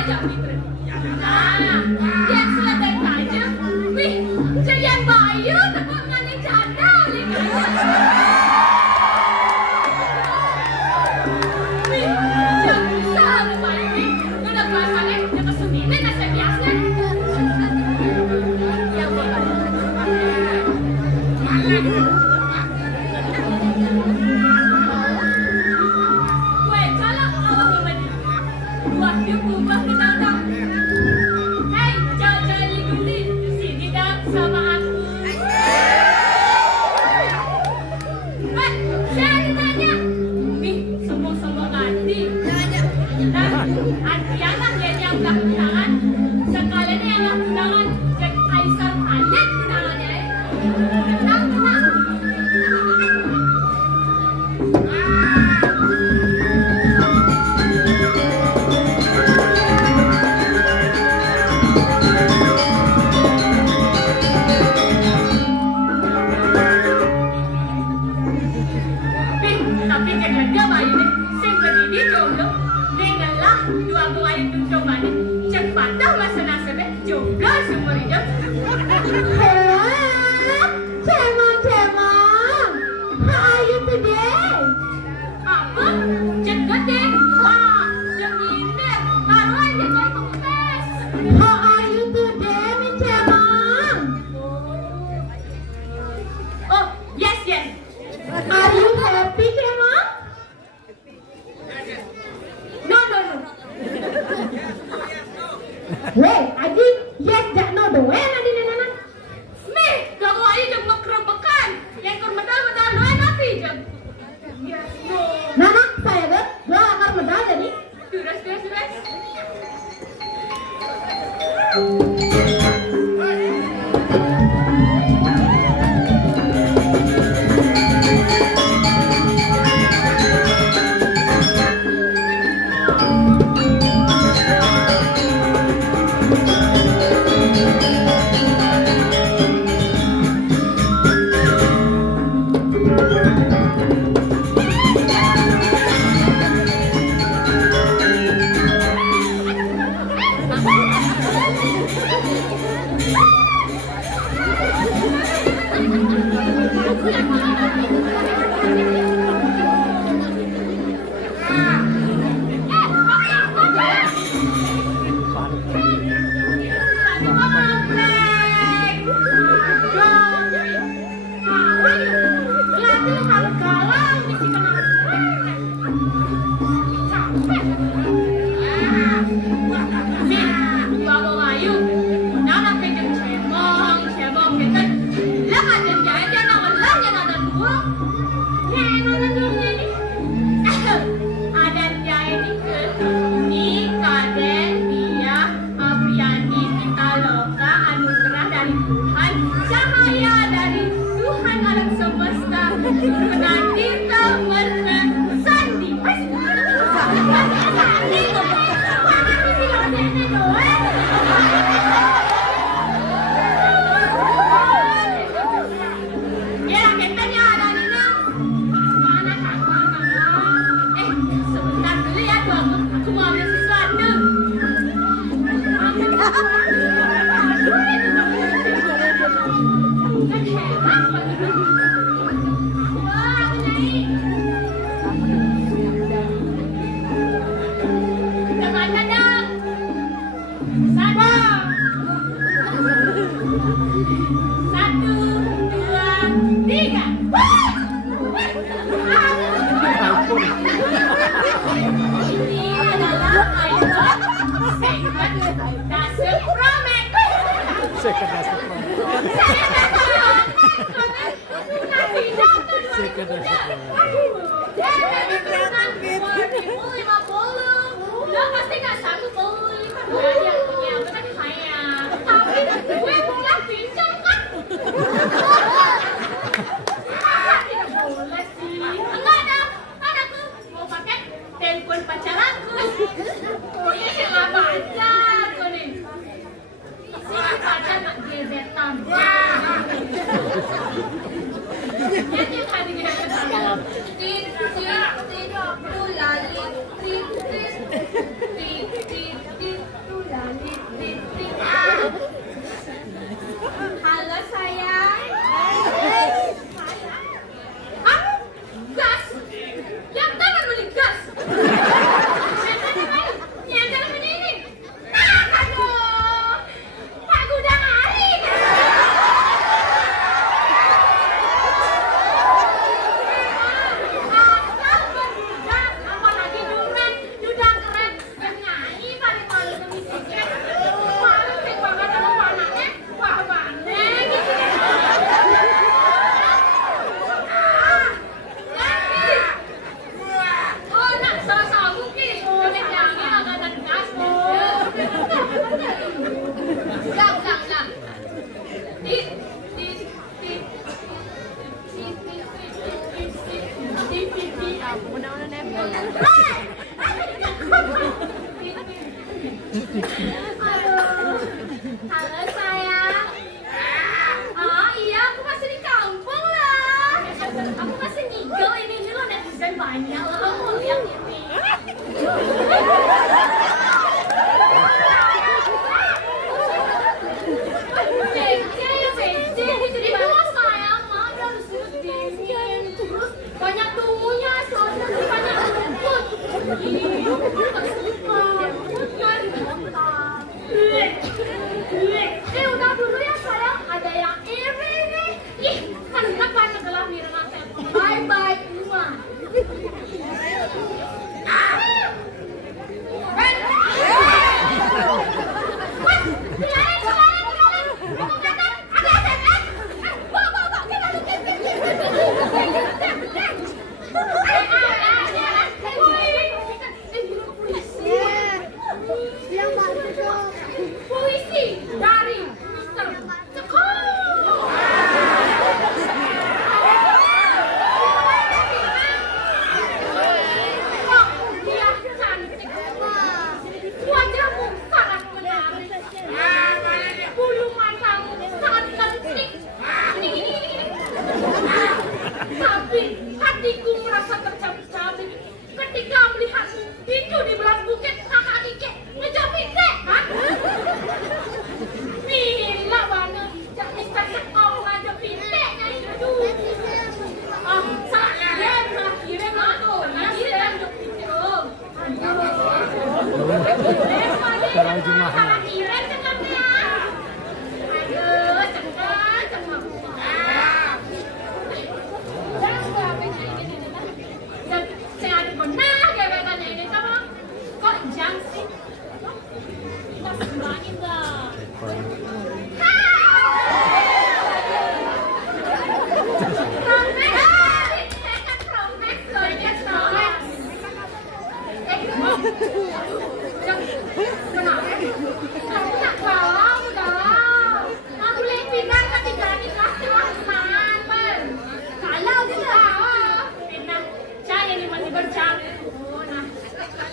aja Fitri. Nah, yang selesai aja. Wih, jangan bayu tepuk ngane canda oleh kaya. Wih, jangan bisa lupa ini. Udah bahasanya udah kesulitan nasi biasanya. Ya boleh. Gue calak awal badi. Buah dia berubah ke dalam. Hei, jangan ligundi. Sini dah sama aku. Saya ditanya. Nih, semua ganti. Dan Adriana yang undangan. Sekalian yang undangan. Jadi Kaisar Khalid undangannya. Tenang. Tapi kerja bayi ni, sing berdiri jomblo, dengarlah dua buah itu coba ni, cepatlah masa nasibnya jomblo seumur hidup. Cemang, how are you today? Apa? Cepet deh. Wah, jemine, taruhan dia jadi kompes. How are you today, mi Cemang? Oh, yes. Are you happy, Cemang? No. Weh, Aji, yes, jak no doang nanti nana. Meh, kalau aja jam ngekerebekan, yang kermedal doang nanti jam. Yes, no. Nana, saya deh, gua akan medal jadi. Sudah. Aduh. Halo sayang. Ah iya, aku masih di kampung lah. Aku masih ngigau ini loh, netizen banyak loh. Kamu mau lihat ini? Banyak tunggunya, soalnya banyak rumput. Iya, aku gak suka. Udah dulu ya sayang. Ada yang iri nih. Ih, kan kenapa segelah nih renang telepon. Bye-bye, rumah. Puisi dari Mister Ceko. Kok dia cantik, wajahmu sangat menarik, bulu matamu sangat cantik, tapi hatiku merasa tercabik-cabik ketika melihatmu itu di belah bukit kakak Dike ngejapite, kan? Bila mana jak Mister Ceko ngejapite itu. Oh, salah kirim aku. Salah kirim cengatnya. Aduh, cengat. Dan saya ada pernah gebetannya ini sama. Kok jam sih? Kita sembangin dah.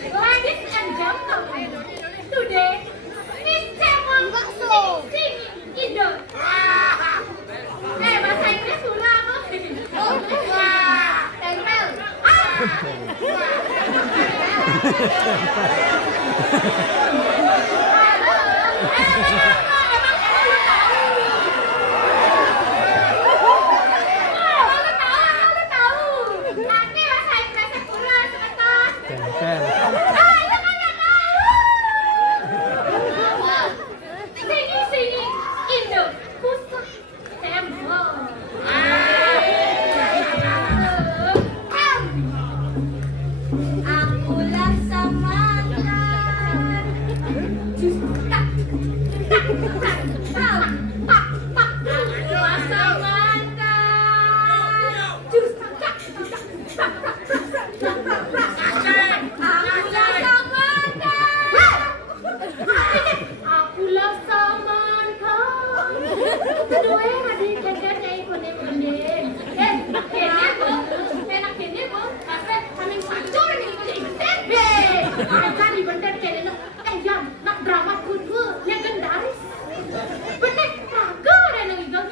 Ladies and gentlemen, today Miss Cemong singing idol. Bahasa Inggris surah apa? Tempel. Nanti bahasa Inggrisnya kurang sebentar. Singing in the pusat temple. Akulah Samantha. Akulah Samantha. Akulah Samantha. Kedua adik kakaknya ikut bener. Kayaknya bu, kasih kami sancur nih ikut deh. Akan dibener kayaknya. Yang nak drama kudu legendaris. Bener kagak ada yang ikut.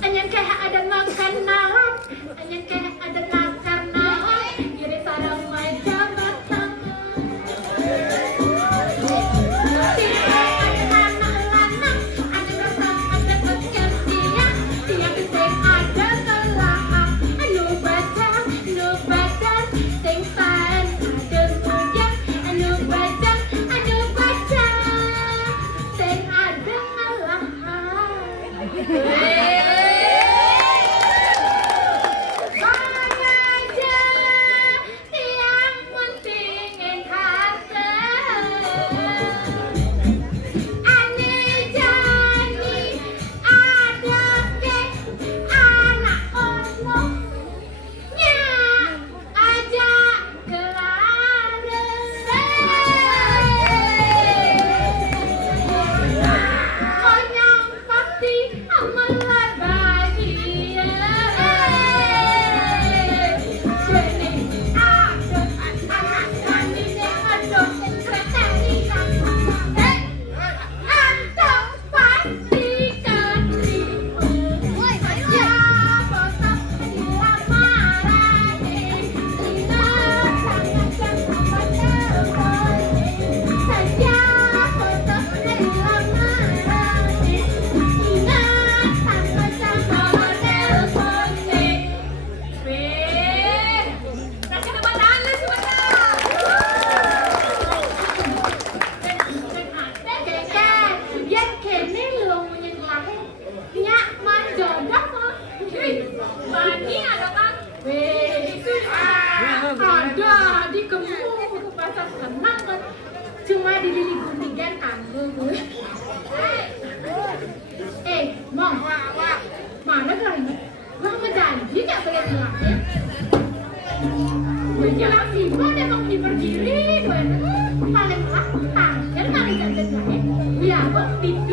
Anyan kayak ada makanan, anyan kayak ada makanan, kiri sarang macam macam. Anak-anak, ada rasa, ada perhatian, dia bisa ada telah. Anu badan, sing fan, ada hujan, anu badan, sing ada telah. Bye.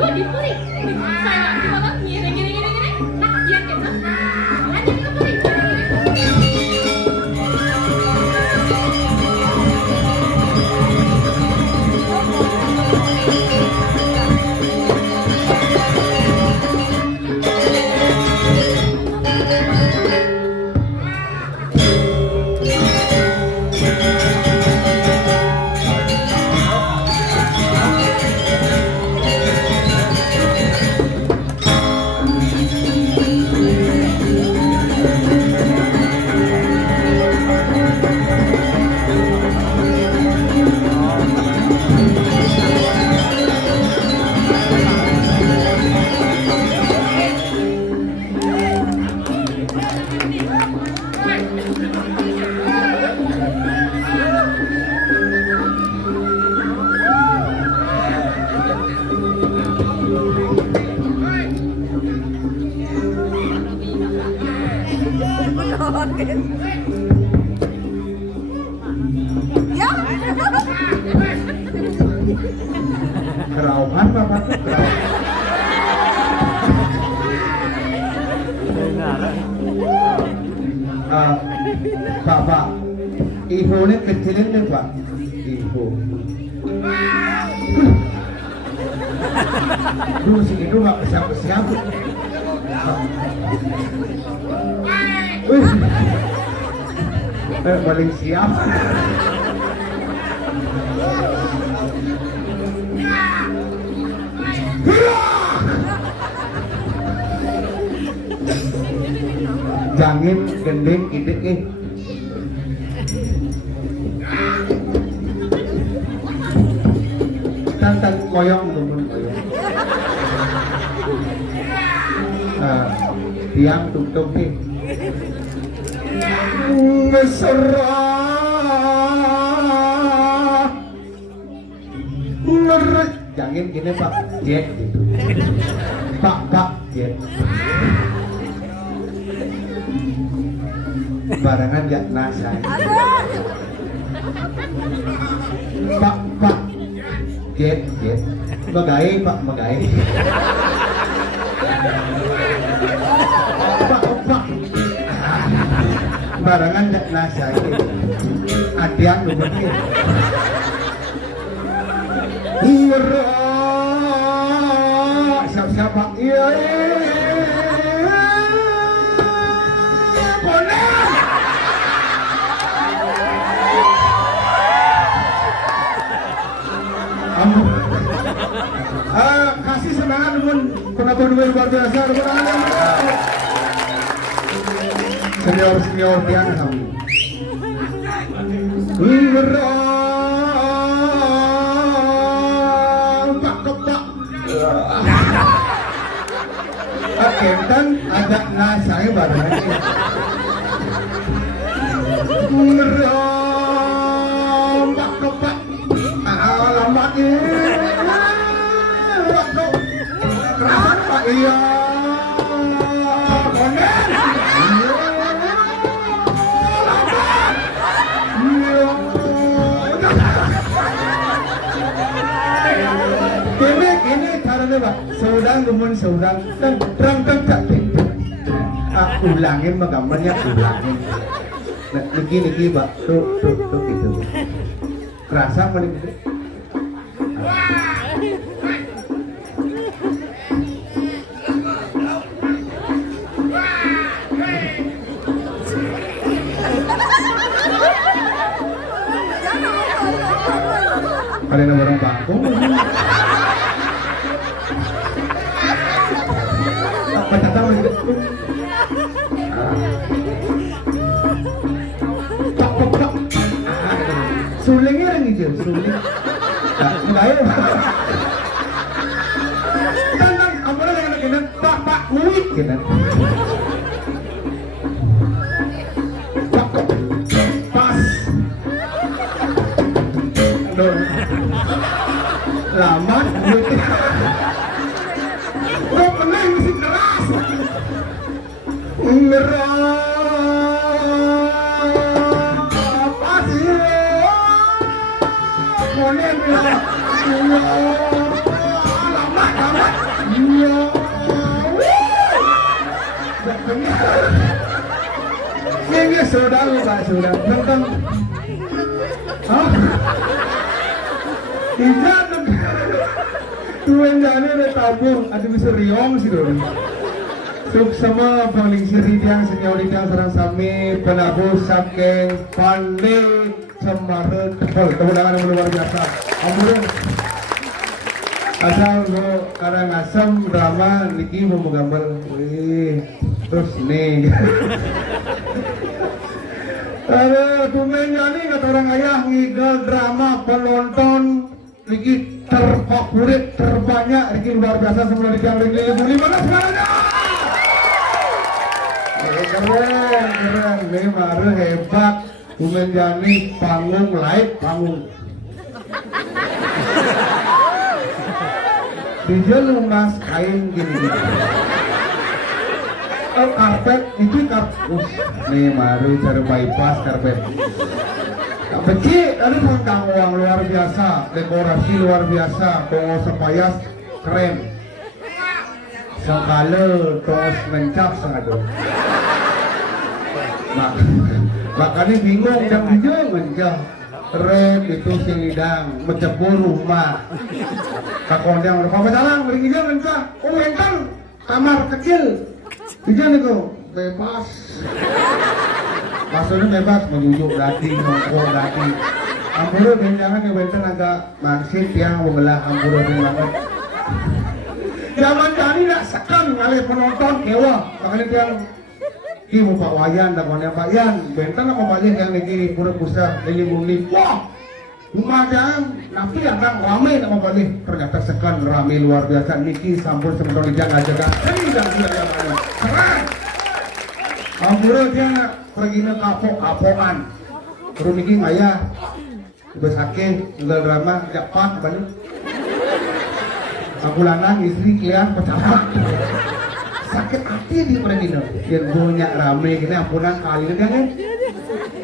Coba dipuri. Saya gimana? Gini. Nah, iya gitu. Lanjut ke puri. Kerauhan Bapak Pak Ibu ini kecilin nih Pak Ibu Duh si itu gak siap Wih paling siap Jangin gending ide Tantan koyong temen koyong tiang tutup nih ngeserah ngeret jangin gini Pak jet gitu Pak jet barangan ya nasa Pak jet magai Pak magai Pak barangan ya nasa adian lumayan Ira siapa iya kasih semangat teman penonton luar biasa senior tiang kami Kenten ajak nasai badan ngerombak kepak alamat waktu kerasan Pak iya konen Kini caranya Pak, saudang gumun saudang dan terang ulangin gambarnya ulangin. Nah, niki Pak, tuh gitu. Kerasa paling gitu. Kalian orang bangkong. Patata gitu. Pak. Sulingnya orang hijau, suling. Enggak ya. Tentang apalah dengan kita Pak kuit kita. Pas. Lama Kok menang mesti keras ngerah apa sih konen lama sudah Pak, sudah. Nonton. Hah? Tidak. Tuan jane udah tabung, ada bisa riong sih dulu. Sub sama paling siri tiang senyawa tiang serang sami penabus saking pandai semaret tepol kemudahan yang luar biasa. Ampun. Asal lo kadang asam drama niki mau gambar, wih terus nih. Ada tumen jadi kata orang ayah ngigel drama penonton niki terfavorit terbanyak niki luar biasa semua di tiang niki beli mana semuanya. Keren, nih baru hebat. Tumen jadi panggung live panggung. Dia lumas kain gini. Oh karpet itu karpet. Nih baru cara bypass karpet. Beci, ada tentang uang luar biasa, dekorasi luar biasa, tongos sepayas keren. Sekali tongos mencap sengaja. Makanya bingung dan hijau mencap. Red itu sinidang mencebur rumah. Kakondang apa salah beri hijau mencap. Oh mentang kamar kecil. Hijau itu bebas. Maksudnya bebas menyujuk daging, mengkok daging. Ampura jangan kebanyakan agak maksud yang membelah ampura banget. Zaman tadi nak sekam ngalih penonton kewa, makanya yang ki Pak Wayan dan kawan Pak Yan, benten aku balik yang lagi pura pusat, lagi bumi. Wah, rumah jam, tapi yang ramai nak balik ternyata sekan ramai luar biasa. Niki sampur sementara jangan jaga, ini dah sudah yang mana, keren. Ampura dia pergi nak kapokan, terus niki ayah, bersakit, tinggal drama, cepat balik. Aku lanang istri kian pecah. Sakit hati di mana gini, yang banyak rame gini ampunan kali ini kan?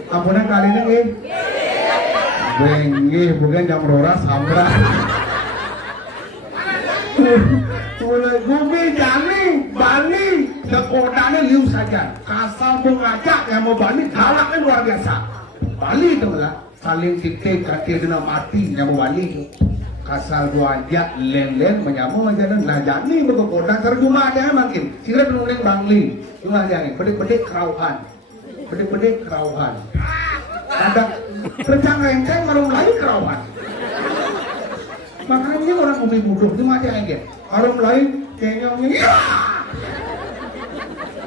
Ampunan kali ini kan? Bengi bukan jam roras samra. Mulai gumi jani Bali dekotanya liu saja. Kasar mengajak yang mau Bali galaknya luar biasa. Bali itu lah saling titik kaki kena mati yang mau Bali. Kasal dua aja len menyambung aja dan nah jani berkekodang terjumah dia makin sila penulis bangli cuma dia ini pedek kerauhan ada rencang rencang marung lain kerauhan makanya orang bumi bodoh cuma dia ini orang lain kenyongnya ya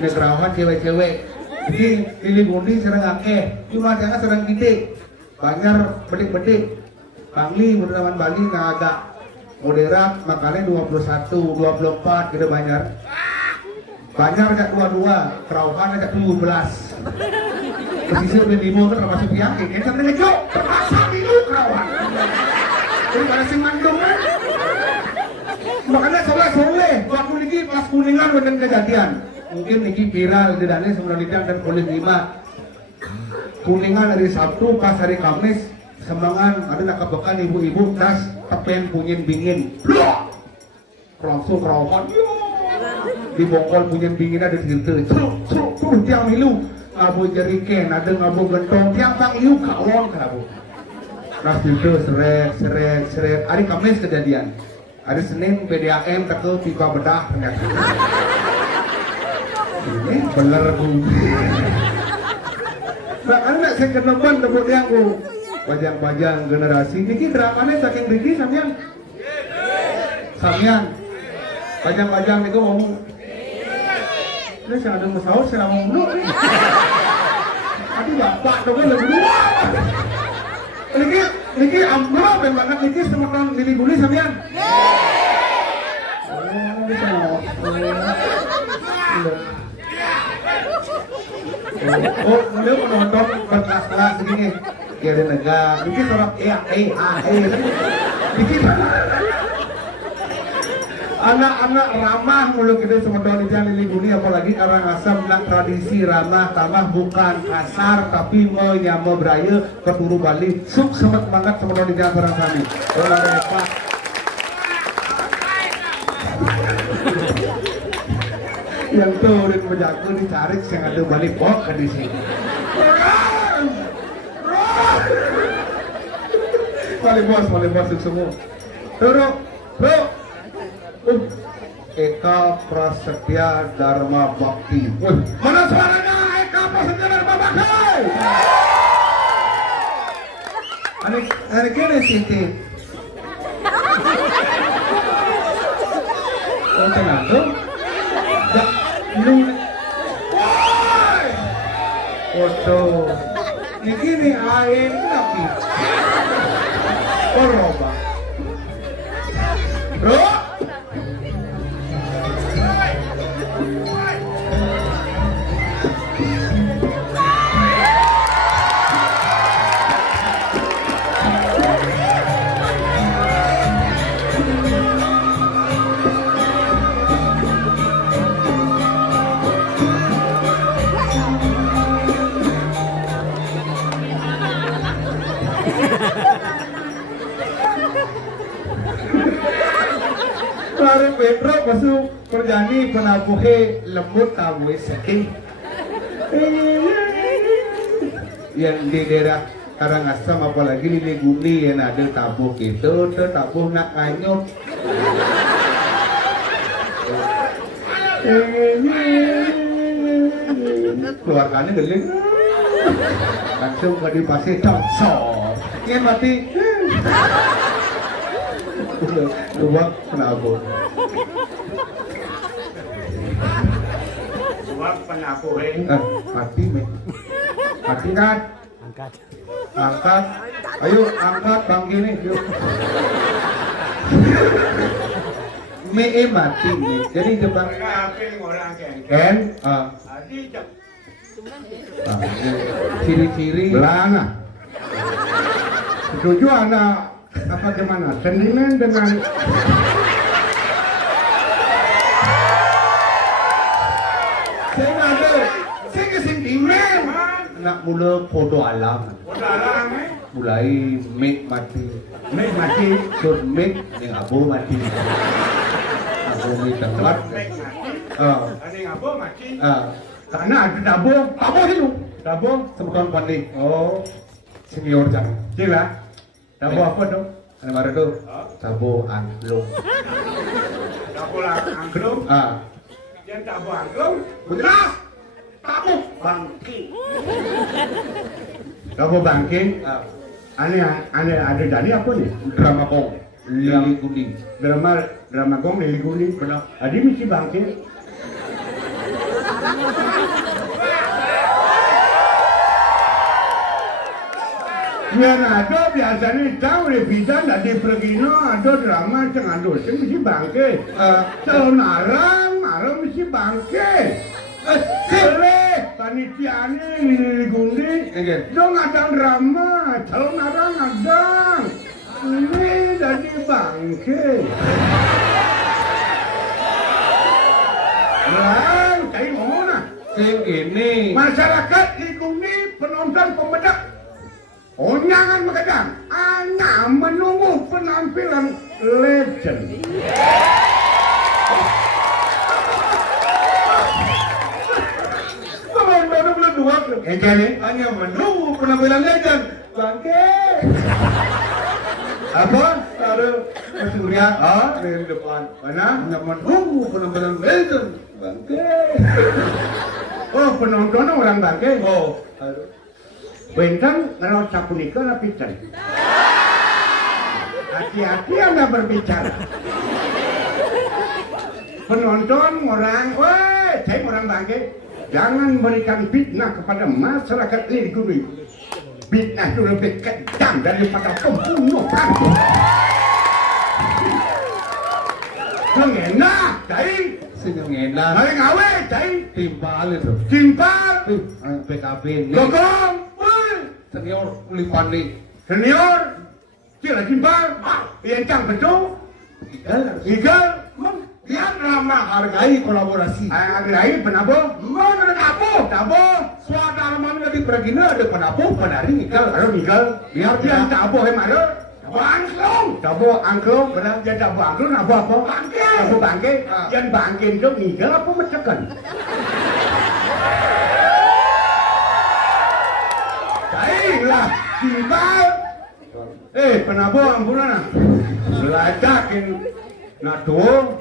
ini kerauhan cewek-cewek jadi pilih bundi serang akeh cuma jangan serang kita banyak pedek Bangli berteman Bali nggak agak moderat makanya 21, 24 kita Banjar ajak 22, Kerauhan ajak 17 pesisir dan Limo itu termasuk yakin kita ngejok terpaksa dulu Kerauhan jadi pada sing mandung kan makanya soleh waktu ini pas Kuningan bener kejadian mungkin ini viral di dalamnya sebelum lidang dan kulit 5 Kuningan hari Sabtu pas hari Kamis semangan ada nak kebekan ibu-ibu tas tepen punyin bingin langsung Kerauhan di bongkol punyin bingin ada di situ ceruk tiang milu ngabu jeriken ada ngabu gentong tiang tang iu kawon kabu tas itu seret hari Kamis kejadian hari Senin PDAM tekel pipa bedah ternyata ini bener nah kan nak saya kenepan tebuk yang bajang-bajang generasi niki dramanya saking Riki sampean bajang-bajang niku ngomong ini saya ada mesau saya ngomong dulu tadi bapak dong lebih dua niki ambrol banget niki semeton lili buli sampean oh bisa oh beliau menonton berkelas-kelas begini ya ada negara, ini surat bikin anak-anak ramah mulu kita sementara di jalan Lili apalagi orang asam nak tradisi ramah tamah bukan kasar tapi menyama beraya keturu Bali suk semet banget sementara di jalan orang kami orang hebat yang turun menjaga dicari yang ada Bali bok di sini Paling bos semua. Bro. Eka Prasetya Dharma Bakti. Wih, mana suaranya Eka Prasetya Dharma Bakti? Ani kene Siti. Oh tenang tuh. Lu. Woi. Foto. Ini nih air tapi. Koroba. Bro. Kemarin Pedro masuk perjani penabuhe lembut tabu saking yang di daerah Karangasem apalagi di Leguni yang ada tabuh itu tabuh nak nganyut keluarkannya geling langsung ke di pasir cocok ingin mati Luwak penabuh. Suap penabuh Mati kan? Angkat. Ayo angkat bang gini yuk. Mati nih. Jadi depan orang Ken. Adi jam Ciri-ciri belana. Setuju anak apa gimana? Sentimen dengan saya ada, saya ke sentimen. Anak mula foto alam. Mulai make mati, sur make yang abu mati. Abu mati tempat. ada yang apa mati. Karena ada dabo itu. Dabo sebutan pandai. Oh, senior jangan. Cila. Dabo apa dong? Ada mana tuh? Dabo angklung. Dabo angklung. Yang dabo angklung. Benar. Dabo bangking. Dabo bangking. Ane ada dari apa nih? Drama kong. Lili kuning. Drama kong lili kuning. Benar. Adi mesti bangking. Yang ada biasanya tahu revisan dari pergino ada drama cengandul mesti bangke. Kalau narang mesti bangke. Sele panitia ini gundi. Dong ada drama, kalau narang ada. Ini dari bangke. Lang, kayak ngomong nah. Sing ini. Masyarakat ini penonton pemedak. Oh jangan mengadang, Anda menunggu penampilan legend. Baru bulan 2 jadi hanya menunggu penampilan legend. Bangke. Apa? Ada Surya dari depan. Mana? Hanya menunggu penampilan legend. Bangke. Oh penonton orang bangke. Oh. Aduh. Bentang kalau sapunika lah pican. Hati-hati Anda berbicara. Penonton orang, saya orang bangke, jangan berikan fitnah kepada masyarakat Liguri. Fitnah itu lebih kejam daripada pembunuhan. Mengenak, cai. Mengenak. Hari ngawe, cai. Timpal itu. Timpal. PKB ini. Gogong. Senior Lipandi. Senior. Cila timpal. Yang cang betul. Igal. Dia nama hargai kolaborasi. Hargai penabo. Mana tabo. Suara mana di pergina ada penabo, penari igal. Ada igal. Biar dia tabo hemara. Tabo angklung. Benar dia tabo angklung. Tabo apa? Bangke. Tabo bangke. Yang bangke itu igal apa mecakan? Lah, timbal. Penabo ampunan. Selacakin natuo.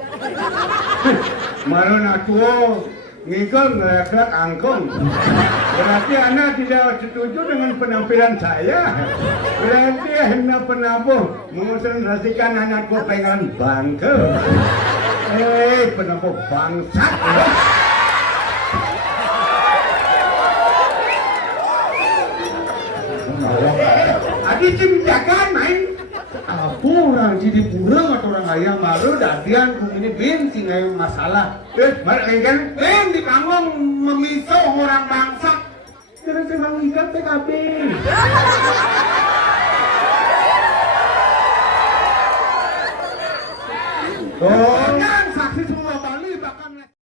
Malu natuo ngikol ngelak angkong. Berarti Anda tidak setuju dengan penampilan saya. Berarti Anda penabo mengonsentrasikan anakku pengen bangke. Penabo bangsat. Adi cim jagaan main. Apa orang jadi burung atau orang ayam malu dadian ini bensin ayam masalah. Mereka kan di panggung memisau orang bangsa. Jangan sebang ikat PKB. Oh,